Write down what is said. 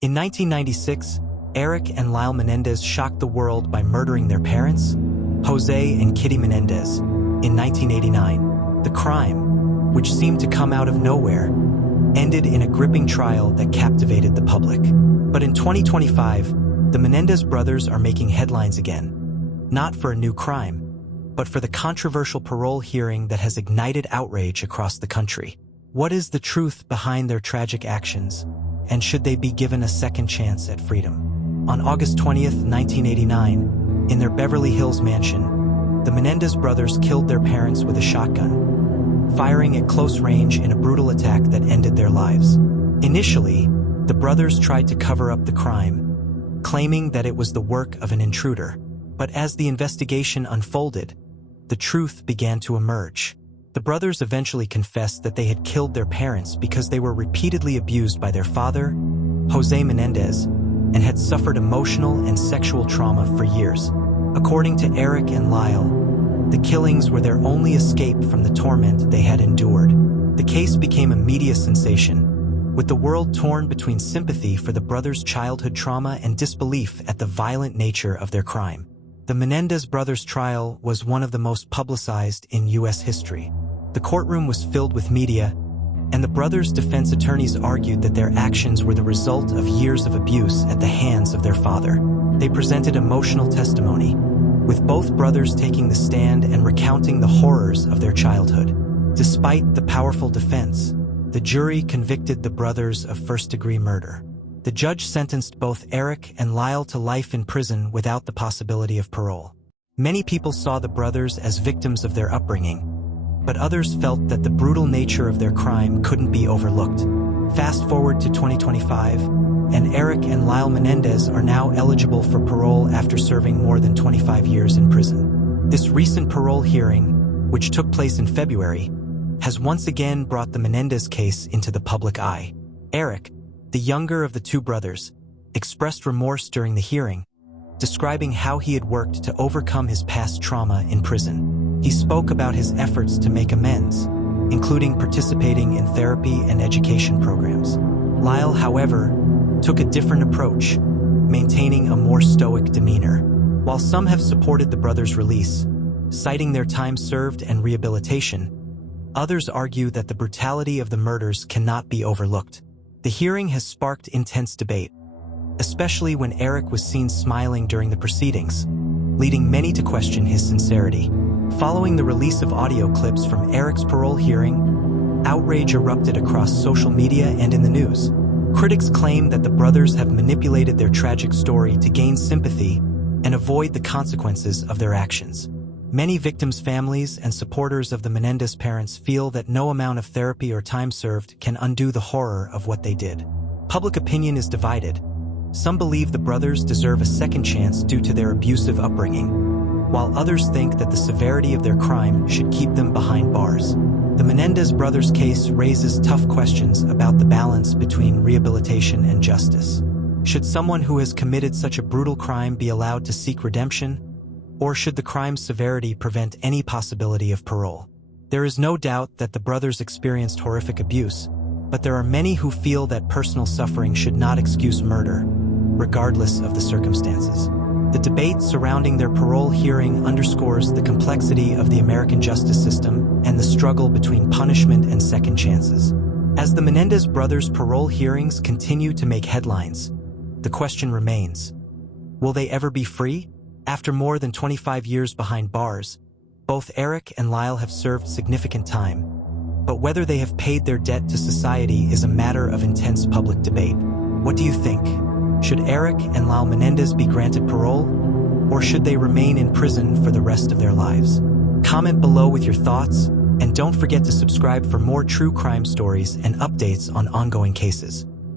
In 1996, Erik and Lyle Menendez shocked the world by murdering their parents, Jose and Kitty Menendez. In 1989, the crime, which seemed to come out of nowhere, ended in a gripping trial that captivated the public. But in 2025, the Menendez brothers are making headlines again, not for a new crime, but for the controversial parole hearing that has ignited outrage across the country. What is the truth behind their tragic actions, and should they be given a second chance at freedom? On August 20th, 1989, in their Beverly Hills mansion, the Menendez brothers killed their parents with a shotgun, firing at close range in a brutal attack that ended their lives. Initially, the brothers tried to cover up the crime, claiming that it was the work of an intruder. But as the investigation unfolded, the truth began to emerge. The brothers eventually confessed that they had killed their parents because they were repeatedly abused by their father, Jose Menendez, and had suffered emotional and sexual trauma for years. According to Erik and Lyle, the killings were their only escape from the torment they had endured. The case became a media sensation, with the world torn between sympathy for the brothers' childhood trauma and disbelief at the violent nature of their crime. The Menendez brothers' trial was one of the most publicized in U.S. history. The courtroom was filled with media, and the brothers' defense attorneys argued that their actions were the result of years of abuse at the hands of their father. They presented emotional testimony, with both brothers taking the stand and recounting the horrors of their childhood. Despite the powerful defense, the jury convicted the brothers of first-degree murder. The judge sentenced both Erik and Lyle to life in prison without the possibility of parole. Many people saw the brothers as victims of their upbringing, but others felt that the brutal nature of their crime couldn't be overlooked. Fast forward to 2025, and Erik and Lyle Menendez are now eligible for parole after serving more than 25 years in prison. This recent parole hearing, which took place in February, has once again brought the Menendez case into the public eye. Erik, the younger of the two brothers, expressed remorse during the hearing, describing how he had worked to overcome his past trauma in prison. He spoke about his efforts to make amends, including participating in therapy and education programs. Lyle, however, took a different approach, maintaining a more stoic demeanor. While some have supported the brothers' release, citing their time served and rehabilitation, others argue that the brutality of the murders cannot be overlooked. The hearing has sparked intense debate, especially when Erik was seen smiling during the proceedings, leading many to question his sincerity. Following the release of audio clips from Erik's parole hearing, outrage erupted across social media and in the news. Critics claim that the brothers have manipulated their tragic story to gain sympathy and avoid the consequences of their actions. Many victims' families and supporters of the Menendez parents feel that no amount of therapy or time served can undo the horror of what they did. Public opinion is divided. Some believe the brothers deserve a second chance due to their abusive upbringing, while others think that the severity of their crime should keep them behind bars. The Menendez brothers' case raises tough questions about the balance between rehabilitation and justice. Should someone who has committed such a brutal crime be allowed to seek redemption? Or should the crime's severity prevent any possibility of parole? There is no doubt that the brothers experienced horrific abuse, but there are many who feel that personal suffering should not excuse murder, regardless of the circumstances. The debate surrounding their parole hearing underscores the complexity of the American justice system and the struggle between punishment and second chances. As the Menendez brothers' parole hearings continue to make headlines, the question remains, will they ever be free? After more than 25 years behind bars, both Erik and Lyle have served significant time, but whether they have paid their debt to society is a matter of intense public debate. What do you think? Should Erik and Lyle Menendez be granted parole, or should they remain in prison for the rest of their lives? Comment below with your thoughts, and don't forget to subscribe for more true crime stories and updates on ongoing cases.